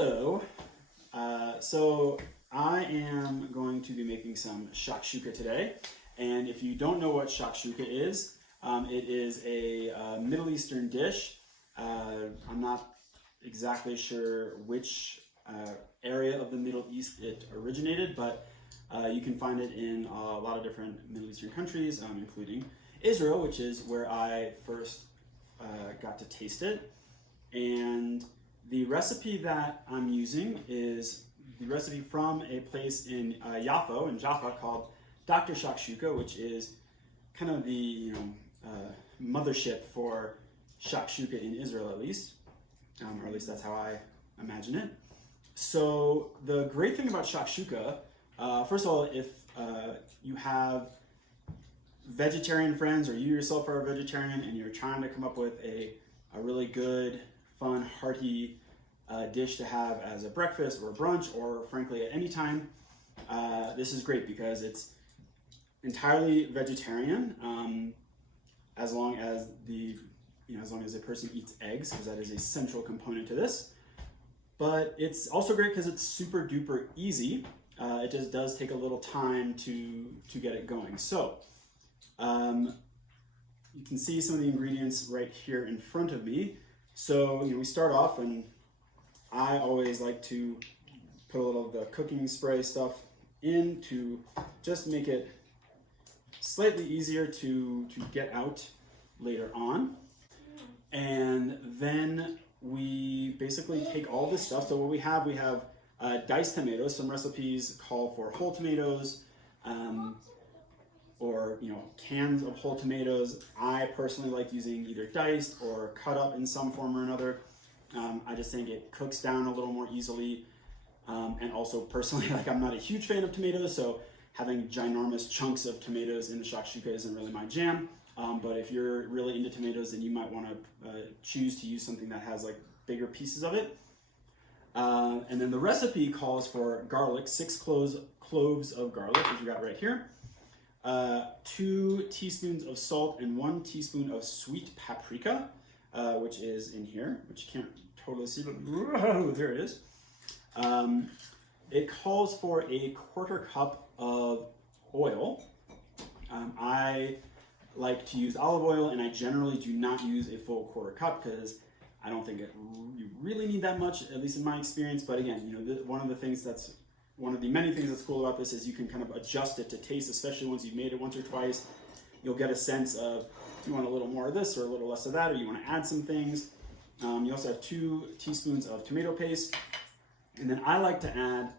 Hello. So I am going to be making some shakshuka today. And if you don't know what shakshuka is, it is a Middle Eastern dish. I'm not exactly sure which area of the Middle East it originated, but you can find it in a lot of different Middle Eastern countries, including Israel, which is where I first got to taste it. And the recipe that I'm using is the recipe from a place in Jaffa called Dr. Shakshuka, which is kind of the mothership for shakshuka in Israel, at least, or at least that's how I imagine it. So the great thing about shakshuka, first of all, if you have vegetarian friends or you yourself are a vegetarian and you're trying to come up with a really good, fun, hearty dish to have as a breakfast or brunch or frankly at any time, this is great because it's entirely vegetarian, as long as the person eats eggs, because that is a central component to this. But it's also great because it's super duper easy. It just does take a little time to get it going. So you can see some of the ingredients right here in front of me. So we start off, and I always like to put a little of the cooking spray stuff in to just make it slightly easier to get out later on. And then we basically take all this stuff. So what we have diced tomatoes. Some recipes call for whole tomatoes, or cans of whole tomatoes. I personally like using either diced or cut up in some form or another. I just think it cooks down a little more easily, and also personally, I'm not a huge fan of tomatoes, so having ginormous chunks of tomatoes in the shakshuka isn't really my jam. But if you're really into tomatoes, then you might want to choose to use something that has bigger pieces of it. And then the recipe calls for garlic, 6 cloves of garlic, which we got right here. 2 teaspoons of salt and 1 teaspoon of sweet paprika, which is in here, which you can't totally see, but whoa, there it is. It calls for a 1/4 cup of oil. I like to use olive oil, and I generally do not use a full 1/4 cup because I don't think you really need that much, at least in my experience. But again, one of the many things that's cool about this is you can kind of adjust it to taste, especially once you've made it once or twice. You'll get a sense of, do you want a little more of this or a little less of that, or you want to add some things. You also have 2 teaspoons of tomato paste. And then I like to add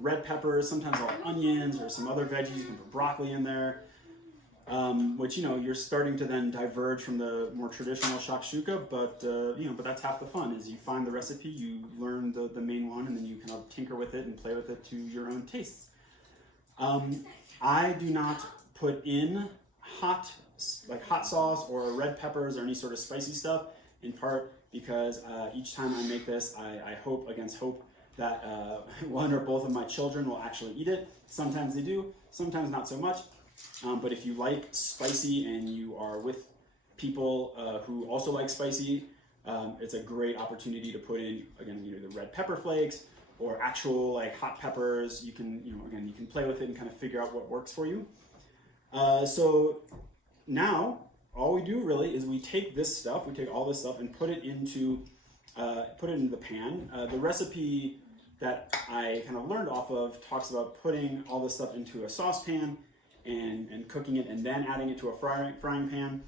red peppers. Sometimes I'll add onions or some other veggies. You can put broccoli in there, which, you're starting to then diverge from the more traditional shakshuka, but that's half the fun, is you find the recipe, you learn the main one, and then you kind of tinker with it and play with it to your own tastes. I do not put in hot sauce or red peppers or any sort of spicy stuff, in part because each time I make this, I hope against hope that one or both of my children will actually eat it. Sometimes they do, sometimes not so much. But if you like spicy and you are with people who also like spicy, it's a great opportunity to put in, again, either the red pepper flakes or actual hot peppers. You can, you can play with it and kind of figure out what works for you. So now all we do really is we take all this stuff and put it into the pan. The recipe that I kind of learned off of talks about putting all this stuff into a saucepan and cooking it and then adding it to a frying pan.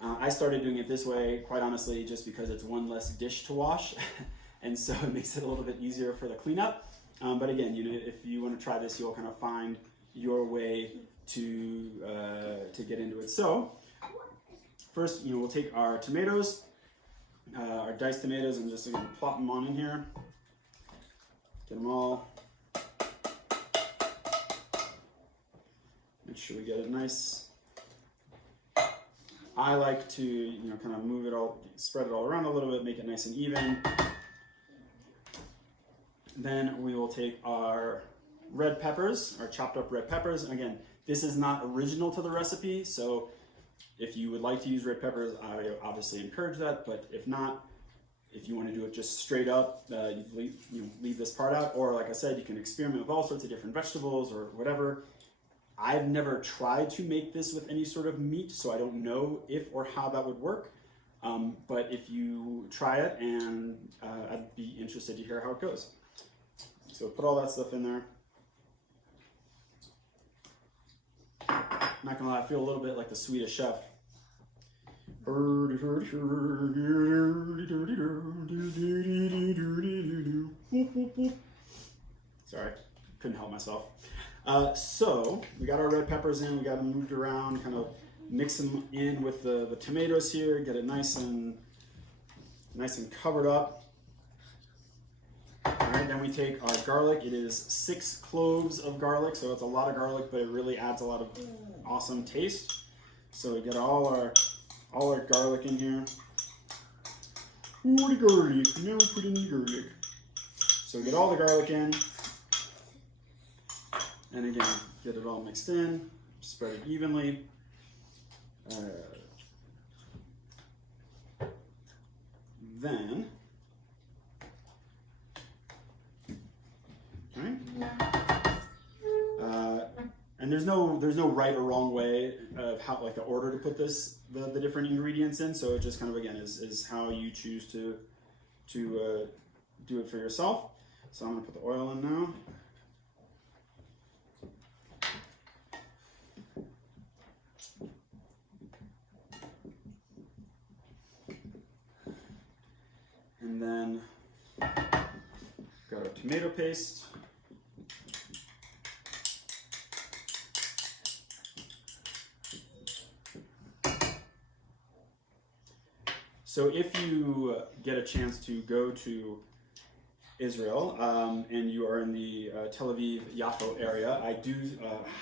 I started doing it this way, quite honestly, just because it's one less dish to wash, and so it makes it a little bit easier for the cleanup. But again, if you want to try this, you'll kind of find your way to get into it. So first, we'll take our tomatoes, our diced tomatoes, and just plop them on in here. Get them all. Make sure we get it nice. I like to, kind of move it all, spread it all around a little bit, make it nice and even. Then we will take our red peppers, our chopped up red peppers. Again, this is not original to the recipe, so if you would like to use red peppers, I obviously encourage that, but if not, if you want to do it just straight up, you leave this part out, or like I said, you can experiment with all sorts of different vegetables or whatever. I've never tried to make this with any sort of meat, so I don't know if or how that would work. But if you try it, and I'd be interested to hear how it goes. So put all that stuff in there. I'm not gonna lie, I feel a little bit like the Swedish chef. Sorry, couldn't help myself. So we got our red peppers in, we got them moved around, kind of mix them in with the tomatoes here, get it nice and covered up. All right, then we take our garlic. It is 6 cloves of garlic, so it's a lot of garlic, but it really adds a lot of awesome taste. So we get all our garlic in here. Ooh, the garlic. Now we put in the garlic. So we get all the garlic in. And again, get it all mixed in. Spread it evenly. Then, and there's no right or wrong way of how, like, the order to put the different ingredients in. So it just kind of, again, is how you choose to do it for yourself. So I'm gonna put the oil in now. And then got our tomato paste. So if you get a chance to go to Israel and you are in the Tel Aviv-Yafo area, I do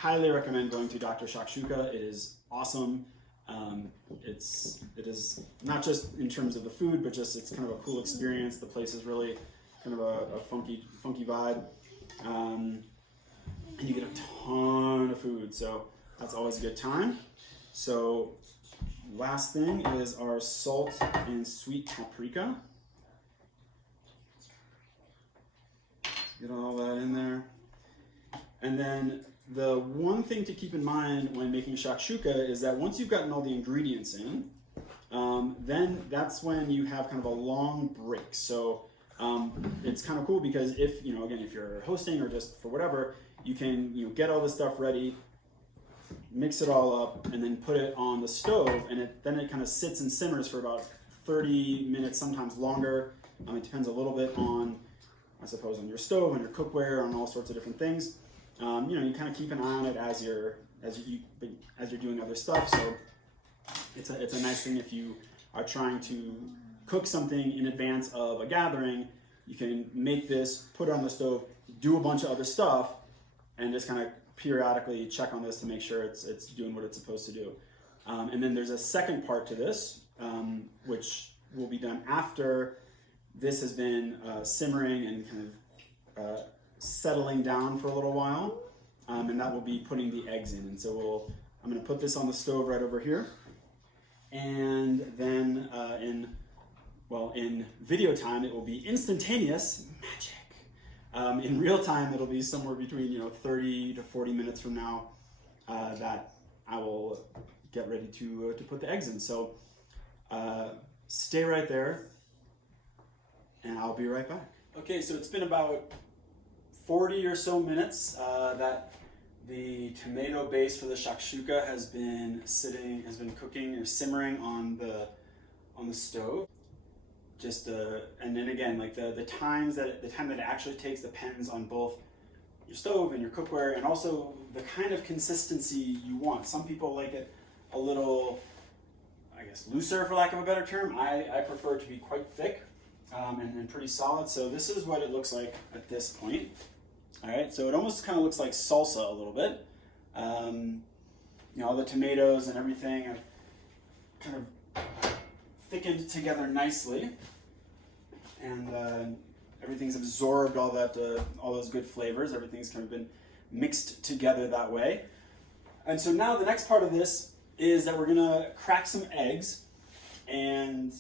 highly recommend going to Dr. Shakshuka. It is awesome. It is not just in terms of the food, but just it's kind of a cool experience. The place is really kind of a funky vibe, and you get a ton of food, so that's always a good time. So last thing is our salt and sweet paprika. Get all that in there, and then the one thing to keep in mind when making shakshuka is that once you've gotten all the ingredients in, then that's when you have kind of a long break. So it's kind of cool because if you're hosting or just for whatever, you can get all this stuff ready, mix it all up, and then put it on the stove, and then it kind of sits and simmers for about 30 minutes, sometimes longer. It depends a little bit on, I suppose, on your stove and your cookware, on all sorts of different things. You kind of keep an eye on it as you're doing other stuff. So it's a nice thing if you are trying to cook something in advance of a gathering. You can make this, put it on the stove, do a bunch of other stuff, and just kind of periodically check on this to make sure it's doing what it's supposed to do. And then there's a second part to this, which will be done after this has been simmering and kind of settling down for a little while, and that will be putting the eggs in. And so I'm going to put this on the stove right over here, and then in video time it will be instantaneous magic. In real time it'll be somewhere between 30 to 40 minutes from now that I will get ready to put the eggs in. So stay right there, and I'll be right back. Okay, so it's been about 40 or so minutes that the tomato base for the shakshuka has been cooking or simmering on the stove. And then again, like the time that it actually takes depends on both your stove and your cookware, and also the kind of consistency you want. Some people like it a little, I guess, looser, for lack of a better term. I prefer it to be quite thick and pretty solid. So this is what it looks like at this point. All right, so it almost kind of looks like salsa a little bit. All the tomatoes and everything have kind of thickened together nicely, and everything's absorbed all those good flavors. Everything's kind of been mixed together that way. And so now the next part of this is that we're gonna crack some eggs, and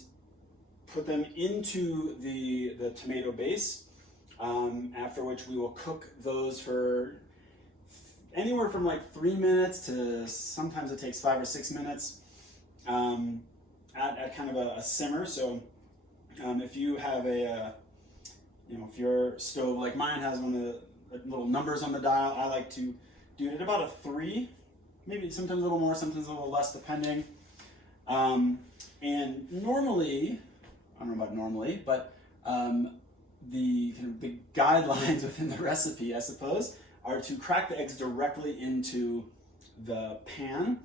put them into the tomato base, after which we will cook those for anywhere from like 3 minutes to sometimes it takes 5 or 6 minutes at kind of a simmer. So if you have if your stove like mine has one of the little numbers on the dial, I like to do it at about a 3, maybe sometimes a little more, sometimes a little less, depending. And normally, I don't know about normally, but the guidelines within the recipe, I suppose, are to crack the eggs directly into the pan,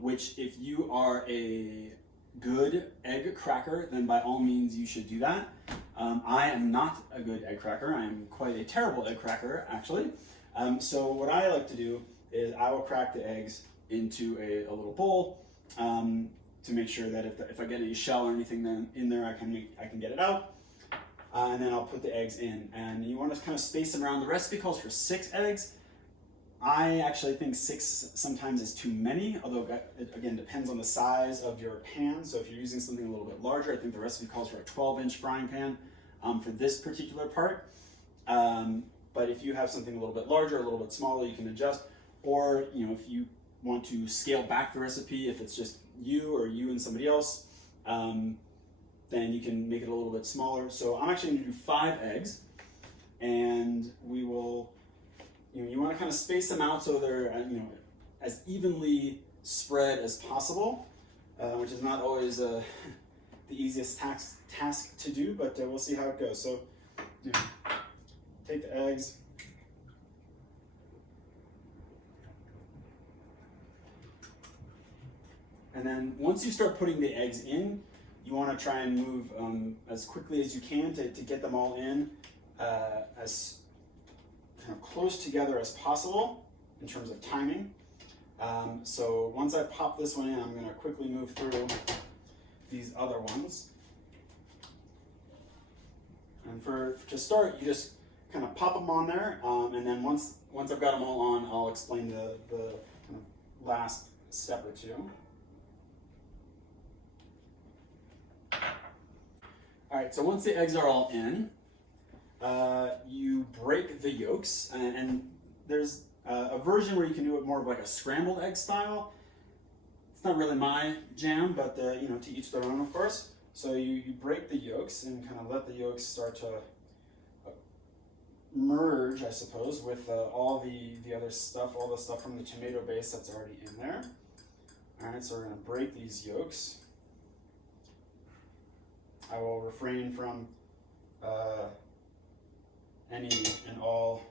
which if you are a good egg cracker, then by all means you should do that. I am not a good egg cracker. I am quite a terrible egg cracker, actually. So what I like to do is I will crack the eggs into a little bowl to make sure that if I get any shell or anything in there, I can get it out. And then I'll put the eggs in, and you want to kind of space them around. The recipe calls for 6 eggs. I actually think 6 sometimes is too many, although it again depends on the size of your pan. So if you're using something a little bit larger, I think the recipe calls for a 12-inch frying pan for this particular part. But if you have something a little bit larger, a little bit smaller, you can adjust. Or if you want to scale back the recipe, if it's just you and somebody else, then you can make it a little bit smaller. So I'm actually going to do 5 eggs, and we will, you want to kind of space them out so they're, as evenly spread as possible, which is not always the easiest task to do, but we'll see how it goes. So take the eggs, and then once you start putting the eggs in, you want to try and move as quickly as you can to get them all in as kind of close together as possible in terms of timing. So once I pop this one in, I'm going to quickly move through these other ones. And to start, you just kind of pop them on there, and then once I've got them all on, I'll explain the kind of last step or two. All right, so once the eggs are all in, you break the yolks, and there's a version where you can do it more of like a scrambled egg style. It's not really my jam, but to each their own, of course. So you break the yolks and kind of let the yolks start to merge, I suppose, with all the other stuff, all the stuff from the tomato base that's already in there. All right, so we're going to break these yolks. I will refrain from any and all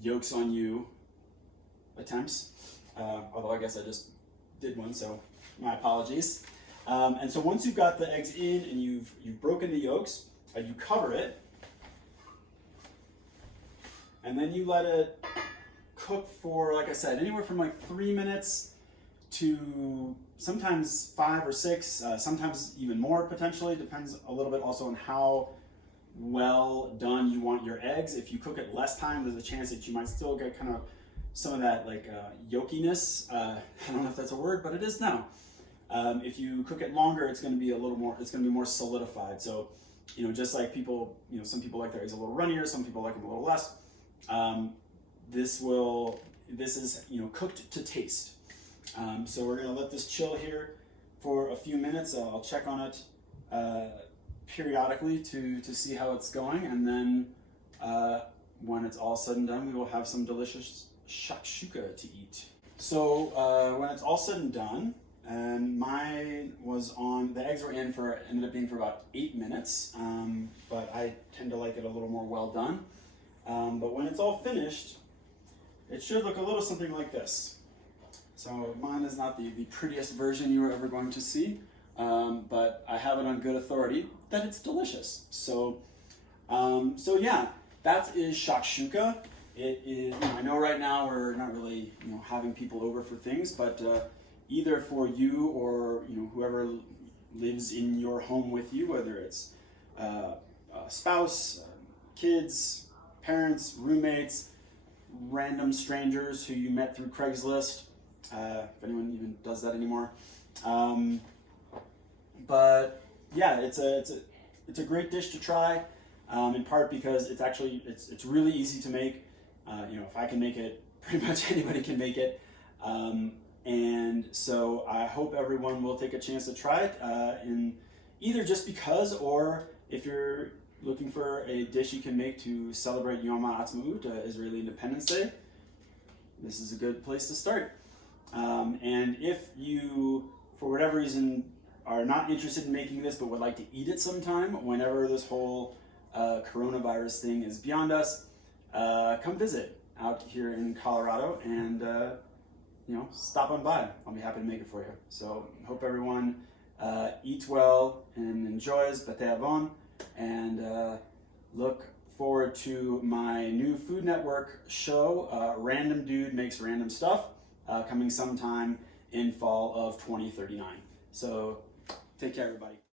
yolks on you attempts, although I guess I just did one, so my apologies. And so once you've got the eggs in and you've broken the yolks, you cover it, and then you let it cook for, like I said, anywhere from like 3 minutes to sometimes 5 or 6, sometimes even more potentially. Depends a little bit also on how well done you want your eggs. If you cook it less time, there's a chance that you might still get kind of some of that like yolkiness. I don't know if that's a word, but it is now. If you cook it longer, it's going to be a little more. It's going to be more solidified. So, just like people, some people like their eggs a little runnier. Some people like them a little less. This is cooked to taste. So we're going to let this chill here for a few minutes. I'll check on it periodically to see how it's going, and then when it's all said and done, we will have some delicious shakshuka to eat. So when it's all said and done, and mine was on, the eggs were ended up being for about 8 minutes, but I tend to like it a little more well done. But when it's all finished, it should look a little something like this. So mine is not the prettiest version you are ever going to see, but I have it on good authority that it's delicious. So yeah, that is shakshuka. It is. I know right now we're not really having people over for things, but either for you or whoever lives in your home with you, whether it's a spouse, kids, parents, roommates, random strangers who you met through Craigslist. If anyone even does that anymore. But yeah, it's a great dish to try, in part because it's really easy to make. If I can make it, pretty much anybody can make it. And so I hope everyone will take a chance to try it, in either just because, or if you're looking for a dish you can make to celebrate Yom HaAtzmaut, Israeli Independence Day. This is a good place to start. And if you, for whatever reason, are not interested in making this but would like to eat it sometime, whenever this whole coronavirus thing is beyond us, come visit out here in Colorado and stop on by. I'll be happy to make it for you. So hope everyone eats well and enjoys B'tei Avon, and look forward to my new Food Network show, Random Dude Makes Random Stuff, coming sometime in fall of 2039. So take care, everybody.